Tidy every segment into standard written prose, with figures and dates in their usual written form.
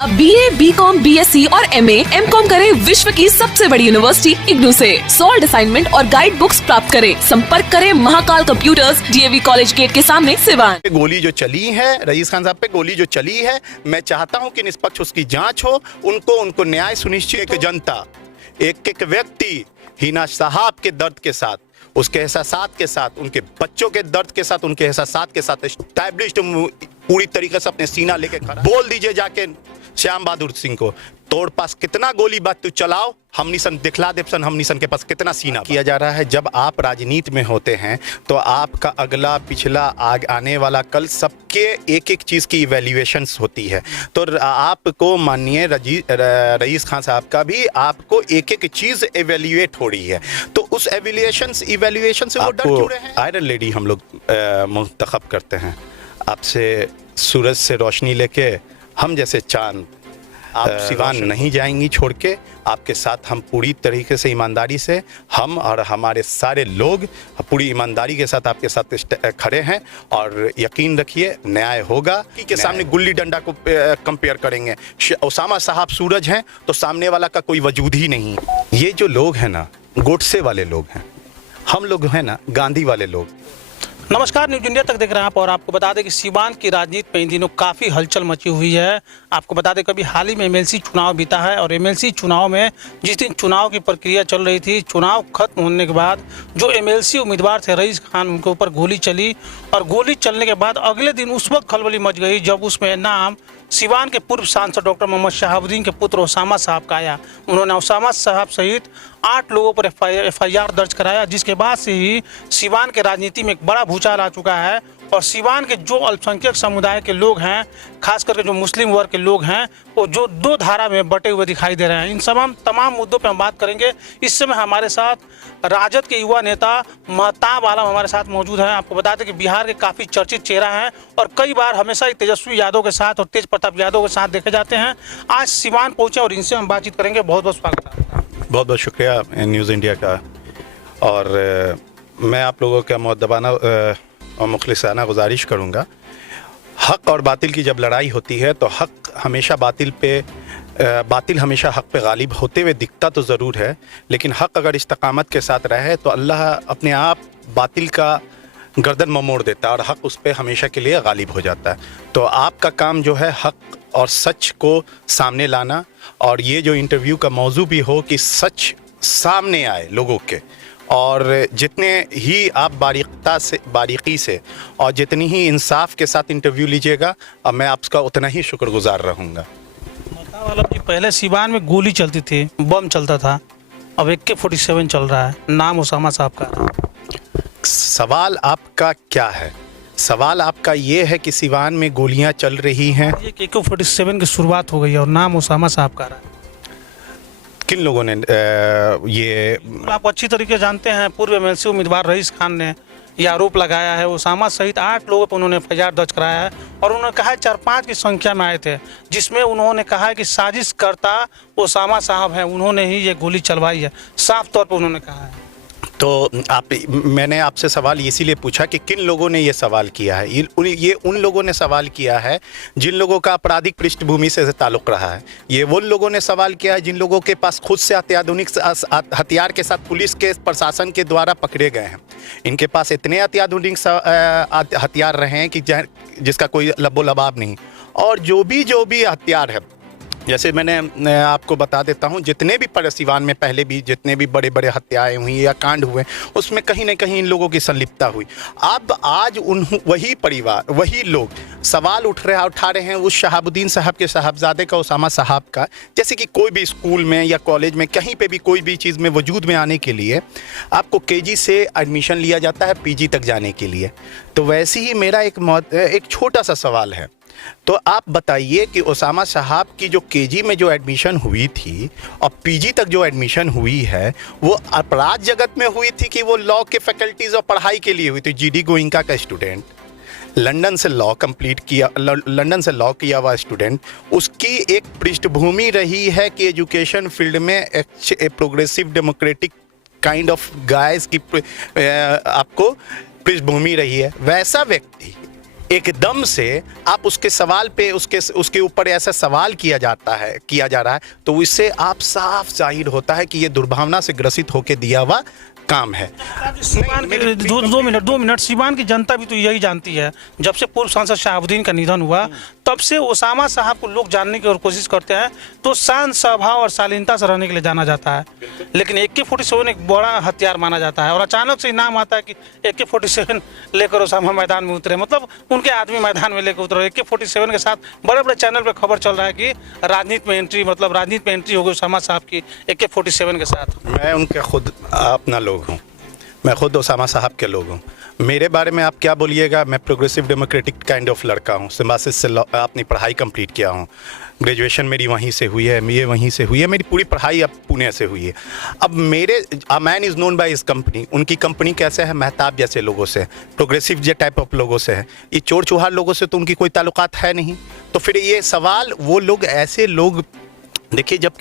अब BA, BCom, BSc और MA, MCom करें विश्व की सबसे बड़ी यूनिवर्सिटी इग्नू से। सॉल्ड असाइनमेंट और गाइड बुक्स प्राप्त करें। संपर्क करें Mahakal computers, DAV college gate के सामने, सिवान। गोली जो चली है रईस खान साहब पे, गोली जो चली है, मैं चाहता हूं कि निष्पक्ष उसकी जांच हो, उनको न्याय सुनिश्चित। एक जनता, एक व्यक्ति हिना साहब के दर्द के साथ, उसके एहसासात के साथ, उनके बच्चों के दर्द के साथ, उनके एहसासात के साथ एस्टैब्लिश्ड पूरी तरीके से अपने सीना लेके खड़ा। बोल दीजिए जाके श्याम बहादुर सिंह को, तोड़ पास कितना गोली बात तू चलाओ, हमनी सन दिखला दे सन, हमनी सन के पास कितना सीना किया जा रहा है। जब आप राजनीति में होते हैं तो आपका अगला पिछला आने वाला कल सबके एक एक चीज़ की इवैल्यूएशंस होती है। तो आपको माननीय रईस खान साहब का भी आपको एक एक चीज़ एवेल्यूएट हो रही है, तो उस इवैल्यूएशन से वो डर क्यों रहे हैं? आयरन लेडी हम लोग मुंतखब करते हैं, आपसे सूरज से रोशनी लेके हम जैसे चांद, आप सिवान नहीं जाएंगी छोड़ के। आपके साथ हम पूरी तरीके से ईमानदारी से, हम और हमारे सारे लोग पूरी ईमानदारी के साथ आपके साथ खड़े हैं, और यकीन रखिए न्याय होगा। के सामने गुल्ली डंडा को कंपेयर करेंगे, ओसामा साहब सूरज हैं तो सामने वाला का कोई वजूद ही नहीं। ये जो लोग हैं ना, गोडसे वाले लोग हैं, हम लोग हैं ना गांधी वाले लोग। नमस्कार, न्यूज इंडिया तक देख रहे हैं आप, और आपको बता दें कि सीवान की राजनीति में इन दिनों काफ़ी हलचल मची हुई है। आपको बता दें कभी हाल ही में MLC चुनाव बीता है, और MLC चुनाव में जिस दिन चुनाव की प्रक्रिया चल रही थी, चुनाव खत्म होने के बाद जो MLC उम्मीदवार थे रईस खान, उनके ऊपर गोली चली, और गोली चलने के बाद अगले दिन उस वक्त खलबली मच गई जब उसमें नाम सीवान के पूर्व सांसद डॉक्टर मोहम्मद शहाबुद्दीन के पुत्र ओसामा साहब का आया। उन्होंने ओसामा साहब सहित 8 लोगों पर FIR दर्ज कराया, जिसके बाद से ही सीवान के राजनीति में एक बड़ा भूचाल आ चुका है। और सीवान के जो अल्पसंख्यक समुदाय के लोग हैं, खास करके जो मुस्लिम वर्ग के लोग हैं, वो जो 2 धारा में बटे हुए दिखाई दे रहे हैं। इन तमाम मुद्दों पर हम बात करेंगे। इस समय हमारे साथ राजद के युवा नेता महताब आलम हमारे साथ मौजूद हैं। आपको बता दें कि बिहार के काफ़ी चर्चित चेहरा हैं, और कई बार हमेशा ही तेजस्वी यादव के साथ और तेज प्रताप यादव के साथ देखे जाते हैं। आज सीवान पहुँचे और इनसे हम बातचीत करेंगे। बहुत बहुत स्वागत है। बहुत बहुत शुक्रिया न्यूज़ इंडिया का, और मैं आप लोगों का मुअद्दबाना और मुखलिसाना गुजारिश करूँगा। हक़ और बातिल की जब लड़ाई होती है तो हक़ हमेशा बातिल हमेशा हक़ पे गालिब होते हुए दिखता तो ज़रूर है, लेकिन हक़ अगर इस्तकामत के साथ रहे तो अल्लाह अपने आप बातिल का गर्दन मोड़ देता है और हक़ उस पर हमेशा के लिए गालिब हो जाता है। तो आपका काम जो है हक़ और सच को सामने लाना, और ये जो इंटरव्यू का मौजू भी हो कि सच सामने आए लोगों के, और जितने ही आप बारीकी से और जितनी ही इंसाफ के साथ इंटरव्यू लीजिएगा, अब मैं आपका उतना ही शुक्रगुजार रहूँगा। जी, पहले सीवान में गोली चलती थी, बम चलता था, अब AK-47 चल रहा है, नाम ओसामा साहब का। सवाल आपका क्या है? सवाल आपका ये है कि सीवान में गोलियां चल रही हैं, AK-47 की शुरुआत हो गई है और नाम ओसामा साहब का रहा है। किन लोगों ने ये आप अच्छी तरीके जानते हैं, पूर्व MLC उम्मीदवार रईस खान ने ये आरोप लगाया है, ओसामा सहित 8 लोगों पर उन्होंने FIR दर्ज कराया है, और उन्होंने कहा है 4-5 की संख्या में आए थे, जिसमें उन्होंने कहा है कि साजिशकर्ता ओसामा साहब हैं, उन्होंने ही ये गोली चलवाई है, साफ तौर पर उन्होंने कहा है। तो मैंने आपसे सवाल इसीलिए पूछा कि किन लोगों ने ये सवाल किया है। ये उन लोगों ने सवाल किया है जिन लोगों का आपराधिक पृष्ठभूमि से ताल्लुक़ रहा है। ये वो लोगों ने सवाल किया है जिन लोगों के पास खुद से अत्याधुनिक हथियार के साथ पुलिस के प्रशासन के द्वारा पकड़े गए हैं। इनके पास इतने अत्याधुनिक हथियार रहे हैं कि जिसका कोई लबो लबाब नहीं। और जो भी हथियार है, जैसे मैंने आपको बता देता हूँ, जितने भी सीवान में पहले भी जितने भी बड़े बड़े हत्याएं हुई या कांड हुए, उसमें कहीं ना कहीं इन लोगों की संलिप्तता हुई। अब आज वही परिवार, वही लोग सवाल उठा रहे हैं उस शहाबुद्दीन साहब के साहबजादे का, ओसामा साहब का। जैसे कि कोई भी स्कूल में या कॉलेज में कहीं पे भी कोई भी चीज़ में वजूद में आने के लिए आपको KG से एडमिशन लिया जाता है PG तक जाने के लिए। तो वैसे ही मेरा एक छोटा सा सवाल है, तो आप बताइए कि ओसामा साहब की जो KG में जो एडमिशन हुई थी और PG तक जो एडमिशन हुई है, वो अपराध जगत में हुई थी कि वो लॉ के फैकल्टीज़ और पढ़ाई के लिए हुई थी? GD गोइंका का स्टूडेंट, लंदन से लॉ किया हुआ स्टूडेंट, उसकी एक पृष्ठभूमि रही है कि एजुकेशन फील्ड में एक progressive democratic kind of guys की आपको पृष्ठभूमि रही है। वैसा व्यक्ति एकदम से आप उसके सवाल पे उसके ऊपर ऐसा सवाल किया जा रहा है, तो इससे आप साफ जाहिर होता है कि ये दुर्भावना से ग्रसित होकर दिया हुआ काम है। सीवान के दो मिनट सीवान की जनता भी तो यही जानती है, जब से पूर्व सांसद शहाबुद्दीन का निधन हुआ तब से ओसामा साहब को लोग जानने की और कोशिश करते हैं, तो शांत स्वभाव और शालीनता से रहने के लिए जाना जाता है। लेकिन AK-47 एक बड़ा हथियार माना जाता है और अचानक से नाम आता है कि AK-47 लेकर ओसामा मैदान में उतरे, मतलब उनके आदमी मैदान में लेकर उतरे। AK-47 के साथ बड़े बड़े चैनल पर खबर चल रहा है कि राजनीति में एंट्री होगी ओसामा साहब की AK-47 के साथ। मैं उनके खुद अपना लोग हूँ, मैं खुद ओसामा साहब के लोग हूँ। मेरे बारे में आप क्या बोलिएगा, मैं प्रोग्रेसिव डेमोक्रेटिक काइंड ऑफ लड़का हूँ। सिम्बासिस से अपनी पढ़ाई कंप्लीट किया हूँ, ग्रेजुएशन मेरी वहीं से हुई है, MA वहीं से हुई है, मेरी पूरी पढ़ाई अब पुणे से हुई है। अब a man is known by his company. उनकी कंपनी कैसे है, मेहताब जैसे लोगों से, प्रोग्रेसिव जे टाइप ऑफ लोगों से है। ये चोर चुहार लोगों से तो उनकी कोई ताल्लुकात है नहीं। तो फिर ये सवाल, वो लोग ऐसे लोग, देखिए जब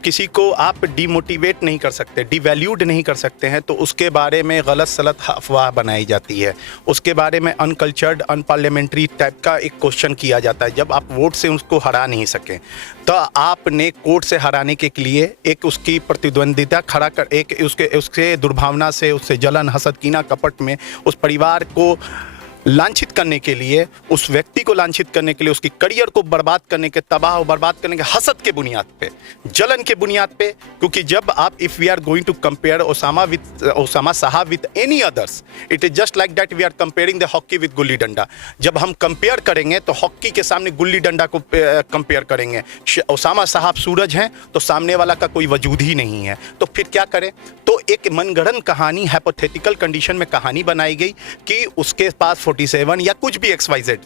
किसी को आप डिमोटिवेट नहीं कर सकते, डिवैल्यूड नहीं कर सकते हैं, तो उसके बारे में गलत सलत अफवाह बनाई जाती है, उसके बारे में अनकल्चर्ड अनपार्लियामेंट्री टाइप का एक क्वेश्चन किया जाता है। जब आप वोट से उसको हरा नहीं सकें तो आपने कोर्ट से हराने के लिए एक उसकी प्रतिद्वंदिता खड़ा कर, एक उसके दुर्भावना से, उससे जलन हसद कीना कपट में उस परिवार को लांछित करने के लिए, उस व्यक्ति को लांछित करने के लिए, उसकी करियर को बर्बाद करने के, तबाह और बर्बाद करने के, हसद के बुनियाद पे, जलन के बुनियाद पे। क्योंकि जब आप if we are going to compare Osama साहब with any others, it is just like that we are comparing the hockey with gulli danda. जब हम कंपेयर करेंगे तो हॉकी के सामने गुल्ली डंडा को कंपेयर करेंगे। ओसामा साहब सूरज हैं तो सामने वाला का कोई वजूद ही नहीं है, तो फिर क्या करें। तो एक मनगढ़ंत कहानी, हाइपोथेटिकल कंडीशन में कहानी बनाई गई कि उसके पास 47 या कुछ भी XYZ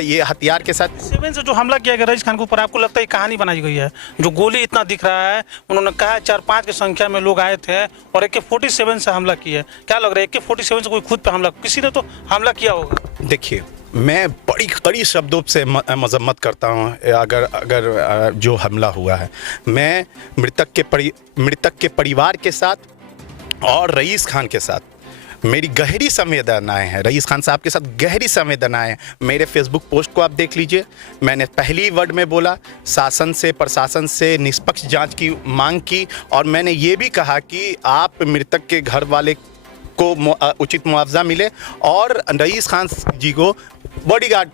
ये हथियार के साथ 7 से जो हमला किया गया रईस खान के ऊपर, आपको लगता है कहानी बनाई गई है? जो गोली इतना दिख रहा है, उन्होंने कहा है 4-5 की संख्या में लोग आए थे और AK-47 से हमला किया। क्या लग रहा है AK-47 से कोई खुद पे हमला, किसी ने तो हमला किया होगा? देखिए, मैं बड़ी कड़ी शब्दों से मजम्मत करता हूँ अगर जो हमला हुआ है। मैं मृतक के परिवार के साथ और रईस खान के साथ मेरी गहरी संवेदनाएं हैं, रईस खान साहब के साथ गहरी संवेदनाएं हैं। मेरे फेसबुक पोस्ट को आप देख लीजिए, मैंने पहली वर्ड में बोला शासन से, प्रशासन से निष्पक्ष जांच की मांग की, और मैंने ये भी कहा कि आप मृतक के घर वाले को उचित मुआवजा मिले और रईस खान जी को बॉडीगार्ड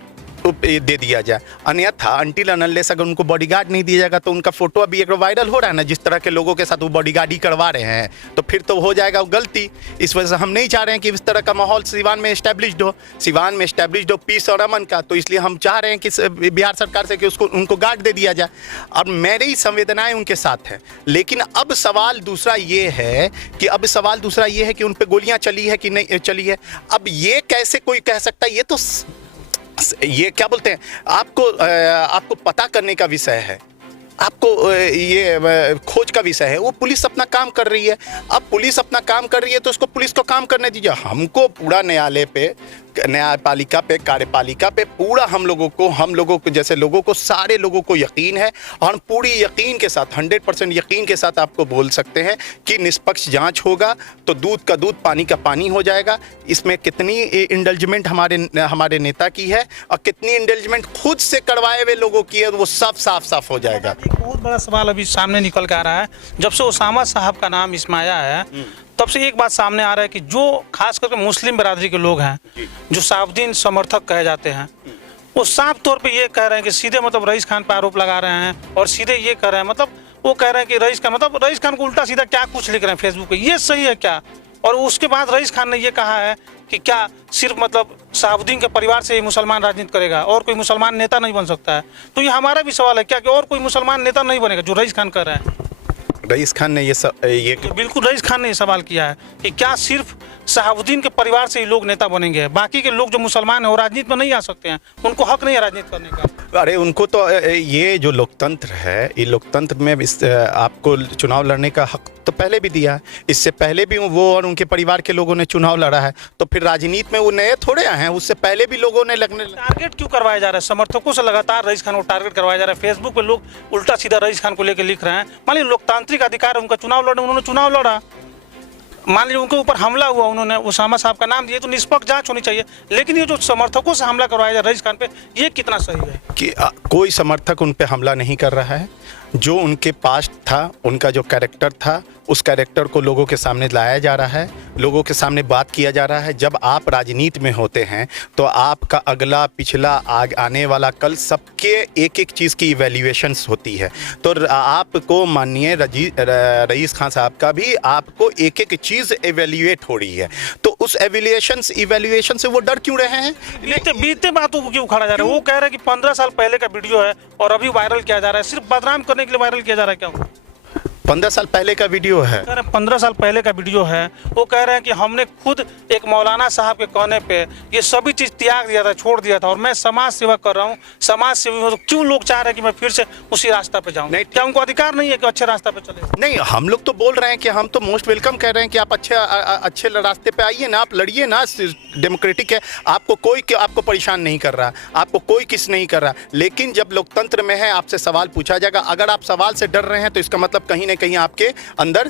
दे दिया जाए। अन्यथा अनटिल अनलेस अगर उनको बॉडीगार्ड नहीं दिया जाएगा तो उनका फोटो अभी एक वायरल हो रहा है ना, जिस तरह के लोगों के साथ वो बॉडीगार्ड ही करवा रहे हैं, तो फिर तो हो जाएगा वो गलती। इस वजह से हम नहीं चाह रहे हैं कि इस तरह का माहौल सिवान में एस्टैब्लिश्ड हो पीस और अमन का। तो इसलिए हम चाह रहे हैं कि बिहार सरकार से कि उनको गार्ड दे दिया जाए, और मेरी संवेदनाएं उनके साथ हैं। लेकिन अब सवाल दूसरा ये है कि उन पर गोलियां चली है कि नहीं चली है। अब ये कैसे कोई कह सकता है? ये क्या बोलते हैं, आपको पता करने का विषय है, आपको ये खोज का विषय है। वो पुलिस अपना काम कर रही है। अब पुलिस अपना काम कर रही है तो उसको पुलिस को काम करने दीजिए। हमको पूरा न्यायपालिका पे, कार्यपालिका पे पूरा हम लोगों को जैसे लोगों को, सारे लोगों को यकीन है, और हम पूरी यकीन के साथ 100% यकीन के साथ आपको बोल सकते हैं कि निष्पक्ष जांच होगा तो दूध का दूध, पानी का पानी हो जाएगा। इसमें कितनी इंडल्जमेंट हमारे नेता की है और कितनी इंडल्जमेंट खुद से करवाए हुए लोगों की है, वो सब साफ हो जाएगा। बहुत बड़ा सवाल अभी सामने निकल के आ रहा है। जब से ओसामा साहब का नाम इसमें आया है तब से एक बात सामने आ रहा है कि जो खास करके मुस्लिम बिरादरी के लोग हैं, जो शहाबुद्दीन समर्थक कहे जाते हैं, वो साफ तौर पे ये कह रहे हैं कि सीधे मतलब रईस खान पर आरोप लगा रहे हैं, और सीधे ये कह रहे हैं, मतलब वो कह रहे हैं कि रईस खान को उल्टा सीधा क्या कुछ लिख रहे हैं फेसबुक पे, ये सही है क्या? और उसके बाद रईस खान ने ये कहा है कि क्या सिर्फ मतलब शहाबुद्दीन के परिवार से ही मुसलमान राजनीति करेगा और कोई मुसलमान नेता नहीं बन सकता है? तो ये हमारा भी सवाल है क्या कि और कोई मुसलमान नेता नहीं बनेगा, जो रईस खान कर रहे हैं? रईस खान ने ये बिल्कुल रईस खान ने ये सवाल किया है कि क्या सिर्फ शहाबुद्दीन के परिवार से ही लोग नेता बनेंगे, बाकी के लोग जो मुसलमान हैं वो राजनीति में नहीं आ सकते हैं, उनको हक नहीं है राजनीति करने का? अरे उनको तो ये जो लोकतंत्र है, ये लोकतंत्र में आपको चुनाव लड़ने का हक तो पहले भी दिया है। इससे पहले भी वो और उनके परिवार के लोगों ने चुनाव लड़ा है, तो फिर राजनीति में वो नए थोड़े आए हैं, उससे पहले भी लोगों ने टारगेट क्यों करवाया जा रहा है? समर्थकों से लगातार रईस खान को टारगेट करवाया जा रहा है। फेसबुक पे लोग उल्टा सीधा रईस खान को लेकर लिख रहे हैं। मान लीजिए लोकतांत्रिक अधिकार है उनका चुनाव लड़ने, उन्होंने चुनाव लड़ा। मान लीजिए उनके ऊपर हमला हुआ, उन्होंने उसामा साहब का नाम दिया, तो निष्पक्ष जांच होनी चाहिए। लेकिन ये जो समर्थकों से हमला करवाया जा रहा है रईस खान पे, ये कितना सही है? कि कोई समर्थक उन पे हमला नहीं कर रहा है। जो उनके पास्ट था, उनका जो कैरेक्टर था, उस कैरेक्टर को लोगों के सामने लाया जा रहा है, लोगों के सामने बात किया जा रहा है। जब आप राजनीति में होते हैं तो आपका अगला पिछला आने वाला कल सबके एक एक चीज़ की इवैल्यूएशंस होती है। तो आपको माननीय रईस खान साहब का भी आपको एक एक चीज़ इवैल्यूएट हो रही है। तो उस इवैल्यूएशन से वो डर क्यों रहे हैं? बीते बातों को क्यों उखाड़ा जा रहा है? वो कह रहे हैं कि 15 साल पहले का वीडियो है और अभी वायरल किया जा रहा है, सिर्फ बदनाम करने के लिए वायरल किया जा रहा है क्या? 15 साल पहले का वीडियो है। 15 साल पहले का वीडियो है। वो कह रहे हैं कि हमने खुद एक मौलाना साहब के कहने पे ये सभी चीज़ त्याग दिया था, छोड़ दिया था, और मैं समाज सेवा कर रहा हूँ, समाज सेवी हूँ, तो क्यों लोग चाह रहे हैं कि मैं फिर से उसी रास्ता पे जाऊँ? नहीं, क्या उनको अधिकार नहीं है कि अच्छे रास्ते पे चले? नहीं, हम लोग तो बोल रहे हैं कि हम तो मोस्ट वेलकम कह रहे हैं कि आप अच्छे रास्ते पे आइए ना, आप लड़िए ना, डेमोक्रेटिक है, आपको परेशान नहीं कर रहा, आपको कोई किस नहीं कर रहा। लेकिन जब लोकतंत्र में है, आपसे सवाल पूछा जाएगा। अगर आप सवाल से डर रहे हैं तो इसका मतलब कहीं ना कहीं आपके अंदर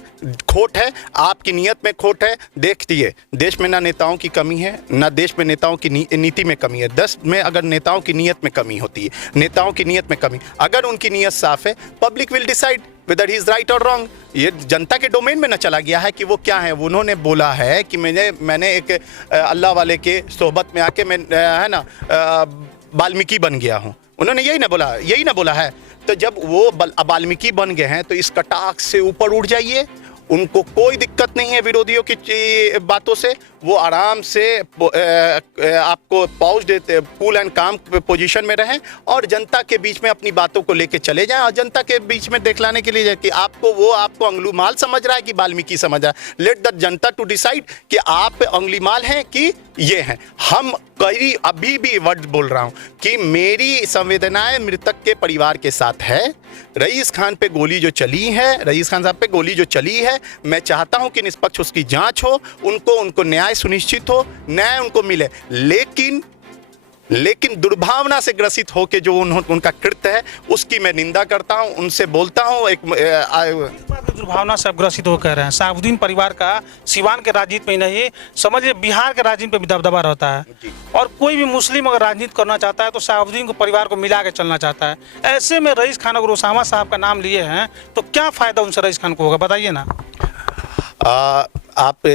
खोट है, आपकी नीयत में खोट है। देखिए, देश में ना नेताओं की कमी है, ना देश में नेताओं की नीति में कमी है। देश में अगर नेताओं की नीयत में कमी होती है, नेताओं की नीयत में कमी, अगर उनकी नीयत साफ है, public will decide whether he is right or wrong। ये जनता के डोमेन में न चला गया है कि वो क्या है। उन्होंने बोला है कि मैंने एक अल्लाह वाले के सोहबत में आके मैं है ना वाल्मीकि बन गया हूँ। उन्होंने यही ना बोला है। तो जब वो वाल्मीकि बन गए हैं तो इस कटाख से ऊपर उठ जाइए। उनको कोई दिक्कत नहीं है विरोधियों की बातों से। वो आराम से आपको पॉज देते, कूल एंड काम पोजीशन में रहें और जनता के बीच में अपनी बातों को लेके चले जाएं। और जनता के बीच में दिखलाने के लिए कि आपको अंगुलीमाल समझ रहा है कि वाल्मीकि समझ रहा है। Let the Janata to decide कि आप अंगुलीमाल हैं कि ये हैं। हम अभी भी वर्ड बोल रहा हूं कि मेरी संवेदनाएं मृतक के परिवार के साथ है। रईस खान पे गोली जो चली है, रईस खान साहब पे गोली जो चली है, मैं चाहता हूं कि निष्पक्ष उसकी जांच हो, उनको न्याय सुनिश्चित हो, न्याय उनको मिले। लेकिन दुर्भावना से ग्रसित होकर जो उनका कृत्य है उसकी मैं निंदा करता हूं, उनसे बोलता हूं। दुर्भावना से ग्रसित हो कह रहे हैं। शहाबुद्दीन परिवार का सिवान के राजनीति में नहीं, समझिए बिहार के राजनीति पे भी दबदबा रहता है। और कोई भी मुस्लिम अगर राजनीति करना चाहता है तो शहाबुद्दीन को परिवार को मिला के चलना चाहता है। ऐसे में रईस खान अगर उसामा साहब का नाम लिए हैं तो क्या फायदा उनसे रईस खान को होगा, बताइए ना। आप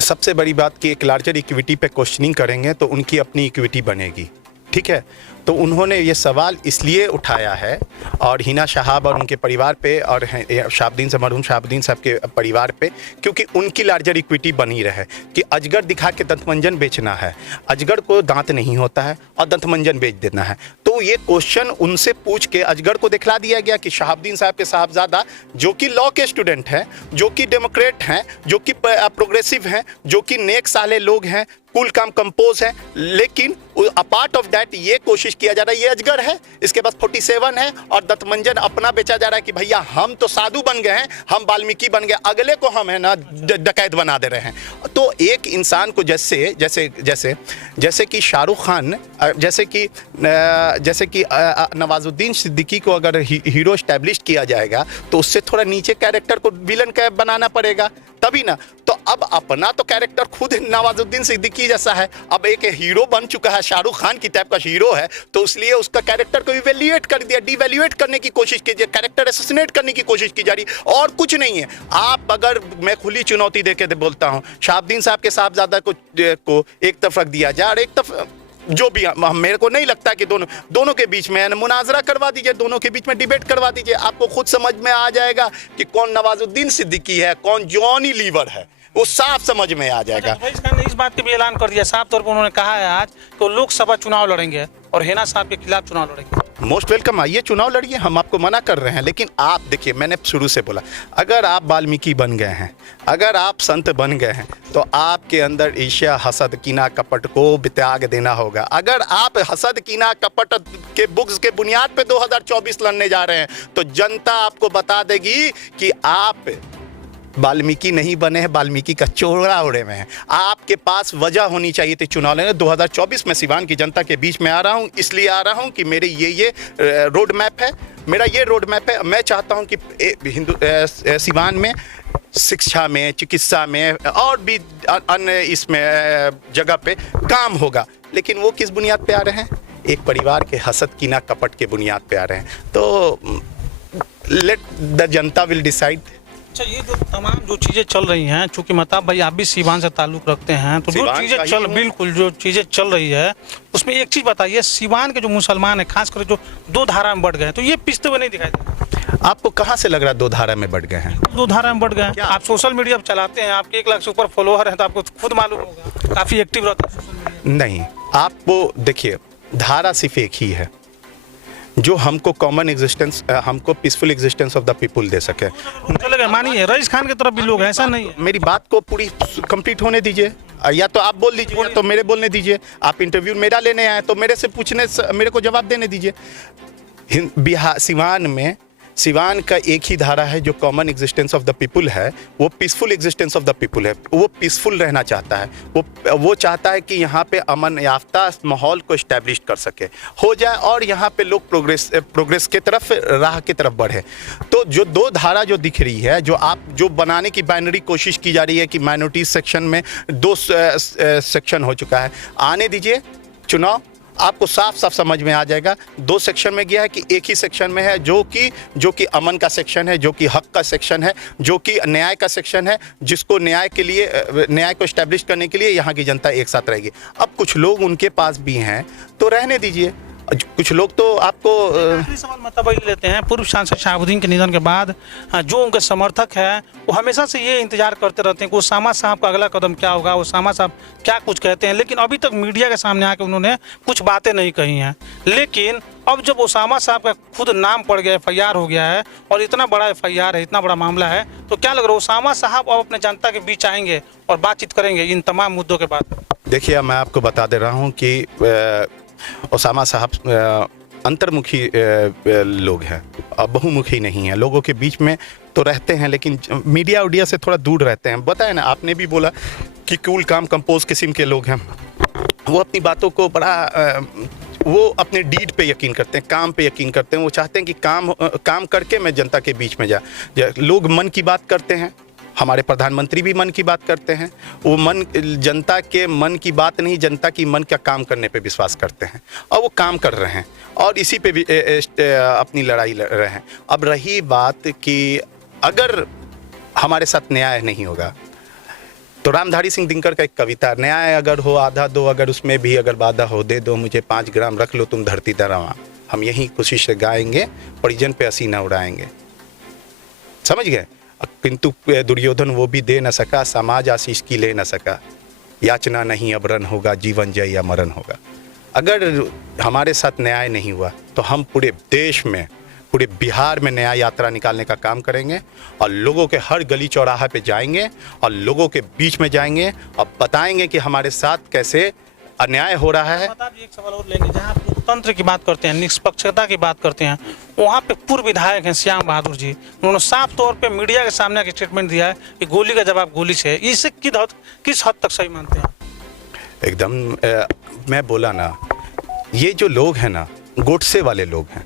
सबसे बड़ी बात कि एक लार्जर इक्विटी पे क्वेश्चनिंग करेंगे तो उनकी अपनी इक्विटी बनेगी, ठीक है। तो उन्होंने ये सवाल इसलिए उठाया है और हिना शहाब और उनके परिवार पे और मरहूम शहाबुद्दीन साहब के परिवार पे, क्योंकि उनकी लार्जर इक्विटी बनी रहे कि अजगर दिखा के दंतमंजन बेचना है। अजगर को दांत नहीं होता है और दंतमंजन बेच देना है। तो ये क्वेश्चन उनसे पूछ के अजगर को दिखला दिया गया कि शहाबुद्दीन साहब के साहबजादा जो कि लॉ के स्टूडेंट हैं, जो कि डेमोक्रेट हैं, जो कि प्रोग्रेसिव हैं, जो कि नेक साले लोग हैं, कूल काम कंपोज है, लेकिन अपार्ट ऑफ दैट ये कोशिश किया जा रहा है, ये अजगर है, इसके पास 47 है और दंतमंजन अपना बेचा जा रहा है कि भैया हम तो साधु बन गए हैं, हम वाल्मीकि बन गए, अगले को हम है ना डकैत बना दे रहे हैं। तो एक इंसान को जैसे कि शाहरुख खान, जैसे कि नवाजुद्दीन सिद्दीकी को अगर हीरो एस्टैब्लिश किया जाएगा तो उससे थोड़ा नीचे कैरेक्टर को विलन का बनाना पड़ेगा तभी ना। तो अब अपना तो कैरेक्टर खुद नवाजुद्दीन सिद्दीकी जैसा है, अब एक हीरो बन चुका है, शाहरुख खान की टाइप का हीरो है, तो इसलिए उसका कैरेक्टर को इवैल्यूएट कर दिया, डिवैल्यूएट करने की कोशिश कीजिए, कैरेक्टर असैसिनेट करने की कोशिश की जा रही, और कुछ नहीं है। आप अगर, मैं खुली चुनौती देके बोलता हूँ, शहाबुद्दीन साहब के साहबजादा को एक तरफ रख दिया जाए और एक तरफ जो भी, मेरे को नहीं लगता कि दोनों के बीच में मुनाजरा करवा दीजिए, दोनों के बीच में डिबेट करवा दीजिए, आपको खुद समझ में आ जाएगा कि कौन नवाजुद्दीन सिद्दीकी है, कौन जॉनी लीवर है, वो साफ समझ में आ जाएगा। रईस खान ने इस बात का भी ऐलान कर दिया, साफ तौर पर उन्होंने कहा है आज तो लोकसभा चुनाव लड़ेंगे और हिना साहब के खिलाफ चुनाव लड़ेंगे। मोस्ट वेलकम, आइए चुनाव लड़िए, हम आपको मना कर रहे हैं। लेकिन आप देखिए, मैंने शुरू से बोला, अगर आप वाल्मीकि बन गए हैं, अगर आप संत बन गए हैं, तो आपके अंदर ईर्ष्या, हसद, कीना, कपट को त्याग देना होगा। अगर आप हसद, कीना, कपट के बुग्ज के बुनियाद पे 2024 लड़ने जा रहे हैं तो जनता आपको बता देगी कि आप वाल्मीकि नहीं बने हैं, वाल्मीकि का चोरा ओढ़े में है। आपके पास वजह होनी चाहिए थी चुनाव लेने। 2024 में सिवान की जनता के बीच में आ रहा हूं, इसलिए आ रहा हूं कि मेरे ये रोड मैप है, मेरा ये रोड मैप है। मैं चाहता हूं कि सिवान में शिक्षा में, चिकित्सा में और भी अन्य इसमें जगह पे काम होगा, लेकिन वो किस बुनियाद पे आ रहे हैं? एक परिवार के हसद कीना कपट के बुनियाद पे आ रहे हैं। तो let the Janata will decide. अच्छा, ये जो तमाम जो चीज़ें चल रही हैं, चूंकि महताब भाई आप भी सीवान से ताल्लुक़ रखते हैं, तो जो चीज़ें बिल्कुल जो चीज़ें चल रही है उसमें एक चीज़ बताइए, सीवान के जो मुसलमान हैं खासकर जो 2 धारा में बढ़ गए हैं, तो ये पिसते हुए नहीं दिखाई दे रहे। आपको कहाँ से लग रहा है 2 धारा में बढ़ गए हैं? 2 धारा में बढ़ गए हैं। आप सोशल मीडिया पर चलाते हैं, आपके 1 लाख से ऊपर फॉलोअर हैं, तो आपको खुद मालूम होगा, काफ़ी एक्टिव रहते हैं सोशल मीडिया। नहीं, आपको देखिए, धारा सिर्फ एक ही है जो हमको कॉमन एग्जिस्टेंस, हमको peaceful existence of the people दे सके। चलेगा, मानिए रईस खान की तरफ भी लोग हैं, ऐसा नहीं है। मेरी बात को पूरी कंप्लीट होने दीजिए, या तो आप बोल दीजिए या तो मेरे बोलने दीजिए। आप इंटरव्यू मेरा लेने आए तो मेरे से पूछने, मेरे को जवाब देने दीजिए। बिहार सिवान का एक ही धारा है जो common existence of the people है, वो peaceful existence of the people है। वो पीसफुल रहना चाहता है, वो चाहता है कि यहाँ पे अमन याफ्ता माहौल को इस्टेब्लिश कर सके, हो जाए और यहाँ पे लोग प्रोग्रेस के तरफ, राह की तरफ बढ़े। तो जो 2 धारा जो दिख रही है, जो बनाने की बाइनरी कोशिश की जा रही है कि माइनॉरिटी सेक्शन में 2 सेक्शन हो चुका है, आने दीजिए चुनाव, आपको साफ साफ समझ में आ जाएगा। 2 सेक्शन में गया है कि एक ही सेक्शन में है, जो कि अमन का सेक्शन है, जो कि हक का सेक्शन है, जो कि न्याय का सेक्शन है, जिसको न्याय को एस्टैब्लिश करने के लिए यहाँ की जनता एक साथ रहेगी। अब कुछ लोग उनके पास भी हैं, तो रहने दीजिए। कुछ लोग तो आपको आखिरी सवाल मतलब लेते हैं, पूर्व सांसद शहाबुद्दीन के निधन के बाद जो उनके समर्थक हैं वो हमेशा से ये इंतजार करते रहते हैं कि उसामा साहब का अगला कदम क्या होगा, उसामा साहब क्या कुछ कहते हैं, लेकिन अभी तक मीडिया के सामने आके उन्होंने कुछ बातें नहीं कही हैं। लेकिन अब जब उसामा साहब का खुद नाम पड़ गया, FIR हो गया है, और इतना बड़ा FIR है, इतना बड़ा मामला है, तो क्या लग रहा है उसामा साहब अब अपने जनता के बीच आएंगे और बातचीत करेंगे इन तमाम मुद्दों के बाद? देखिए, मैं आपको बता दे रहा हूँ कि उसामा साहब अंतर्मुखी लोग हैं, बहुमुखी नहीं हैं। लोगों के बीच में तो रहते हैं, लेकिन मीडिया से थोड़ा दूर रहते हैं। बताया ना, आपने भी बोला कि कूल काम कंपोज किस्म के लोग हैं। वो अपनी बातों को बड़ा वो अपने डीड पे यकीन करते हैं, काम पे यकीन करते हैं। वो चाहते हैं कि काम करके मैं जनता के बीच में जा। लोग मन की बात करते हैं, हमारे प्रधानमंत्री भी मन की बात करते हैं। वो जनता के मन की बात नहीं, जनता की मन का काम करने पे विश्वास करते हैं, और वो काम कर रहे हैं और इसी पे भी अपनी लड़ाई लड़ रहे हैं। अब रही बात कि अगर हमारे साथ न्याय नहीं होगा, तो रामधारी सिंह दिनकर का एक कविता, न्याय अगर हो आधा दो, अगर उसमें भी अगर बाधा हो दे दो, मुझे 5 ग्राम रख लो तुम धरती दरवा। हम यही खुशी से गाएंगे, परिजन पे असीना उड़ाएंगे। समझ गए? किंतु दुर्योधन वो भी दे न सका, समाज आशीष की ले न सका। याचना नहीं अब रन होगा, जीवन जय या मरण होगा। अगर हमारे साथ न्याय नहीं हुआ तो हम पूरे देश में, पूरे बिहार में न्याय यात्रा निकालने का काम करेंगे, और लोगों के हर गली चौराहा पे जाएंगे और लोगों के बीच में जाएंगे और बताएंगे कि हमारे साथ कैसे अन्याय हो रहा है। एक सवाल और लेंगे, जहाँ आप लोकतंत्र की बात करते हैं, निष्पक्षता की बात करते हैं, वहाँ पे पूर्व विधायक हैं श्याम बहादुर जी, उन्होंने साफ तौर पे मीडिया के सामने एक स्टेटमेंट दिया है कि गोली का जवाब गोली से है। इसे किस हद तक सही मानते हैं? एकदम मैं बोला ना, ये जो लोग हैं ना, गोडसे वाले लोग हैं।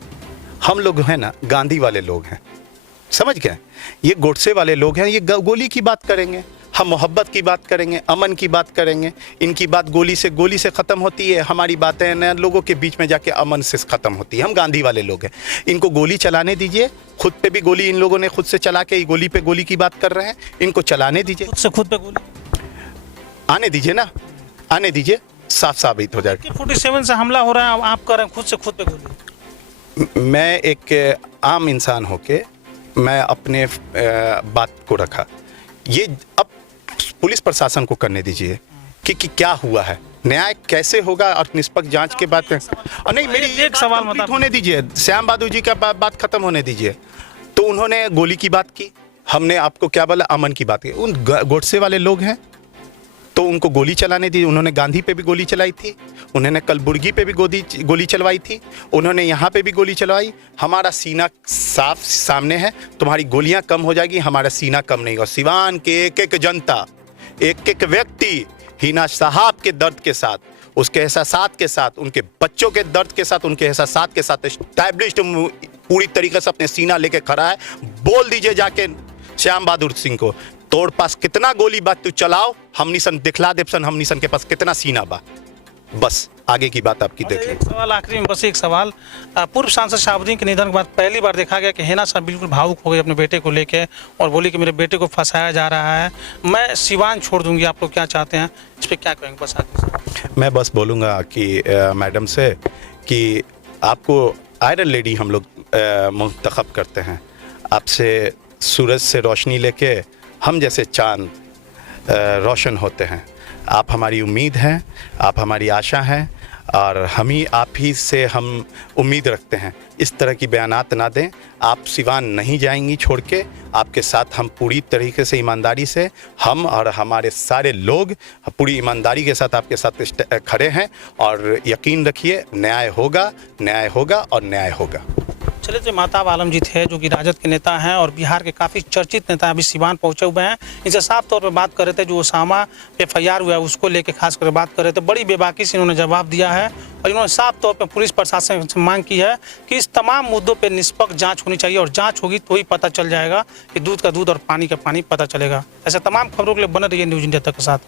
हम लोग हैं ना, गांधी वाले लोग हैं। समझ गए? ये गोडसे वाले लोग हैं, ये गोली की बात करेंगे, हम मोहब्बत की बात करेंगे, अमन की बात करेंगे। इनकी बात गोली से ख़त्म होती है, हमारी बातें न लोगों के बीच में जाके अमन से ख़त्म होती है। हम गांधी वाले लोग हैं। इनको गोली चलाने दीजिए, खुद पे भी गोली इन लोगों ने खुद से चला के गोली पे गोली की बात कर रहे हैं। इनको चलाने दीजिए, खुद पे गोली आने दीजिए ना, आने दीजिए, साफ साबित हो जाएगा। 47 से हमला हो रहा है, आप कर रहे हैं खुद पे गोली। मैं एक आम इंसान होके मैं अपने बात को रखा। ये अब पुलिस प्रशासन को करने दीजिए कि क्या हुआ है, न्याय कैसे होगा, और निष्पक्ष जांच के बाद नहीं, मेरी एक सवाल मत होने दीजिए। श्याम बहादुर जी का बात खत्म होने दीजिए। तो उन्होंने गोली की बात की, हमने आपको क्या बोला, अमन की बात की। उन गोडसे वाले लोग हैं तो उनको गोली चलाने दी। उन्होंने गांधी पे भी गोली चलाई थी, उन्होंने कलबुर्गी पे भी गोली चलवाई थी, उन्होंने यहाँ पे भी गोली चलवाई। हमारा सीना साफ सामने है, तुम्हारी गोलियां कम हो जाएगी, हमारा सीना कम नहीं होगा। सिवान के एक एक जनता, एक एक व्यक्ति हिना साहब के दर्द के साथ, उसके एहसासात के साथ, उनके बच्चों के दर्द के साथ, उनके एहसासात के साथ एस्टैब्लिश्ड पूरी तरीके से अपने सीना लेके खड़ा है। बोल दीजिए जाके श्याम बहादुर सिंह को, तोड़ पास कितना गोली बात तू चलाओ, हमनी सन दिखला देव सन, हमनी सन के पास कितना सीना बा, बस आगे की बात आपकी देख एक सवाल आखिरी में, बस एक सवाल। पूर्व सांसद शहाबुद्दीन के निधन के बाद पहली बार देखा गया कि हिना साहब बिल्कुल भावुक हो गए अपने बेटे को लेके और बोली कि मेरे बेटे को फंसाया जा रहा है, मैं सिवान छोड़ दूंगी, आप लोग क्या चाहते हैं, इस पर क्या कहेंगे? बस आगे मैं बस बोलूँगा कि मैडम से कि आपको आयरन लेडी हम लोग मुंतखब करते हैं, आपसे सूरज से रोशनी लेके हम जैसे चांद रोशन होते हैं, आप हमारी उम्मीद हैं, आप हमारी आशा हैं और आप ही से हम उम्मीद रखते हैं। इस तरह की बयानात ना दें, आप सिवान नहीं जाएंगी छोड़ के, आपके साथ हम पूरी तरीके से ईमानदारी से, हम और हमारे सारे लोग पूरी ईमानदारी के साथ आपके साथ खड़े हैं और यकीन रखिए न्याय होगा, न्याय होगा और न्याय होगा। चलिए, जो महताब आलम जी थे जो कि राजद के नेता हैं और बिहार के काफ़ी चर्चित नेता अभी सिवान पहुंचे हुए हैं, इनसे साफ तौर पर बात कर रहे थे, जो ओसामा FIR हुआ है उसको लेके खास कर बात कर रहे थे। बड़ी बेबाकी से इन्होंने जवाब दिया है और इन्होंने साफ तौर पर पुलिस प्रशासन से मांग की है कि इस तमाम मुद्दों पर निष्पक्ष जाँच होनी चाहिए और जाँच होगी तो ही पता चल जाएगा कि दूध का दूध और पानी का पानी पता चलेगा। ऐसे तमाम खबरों के लिए बने रहिए न्यूज़ इंडिया तक के साथ।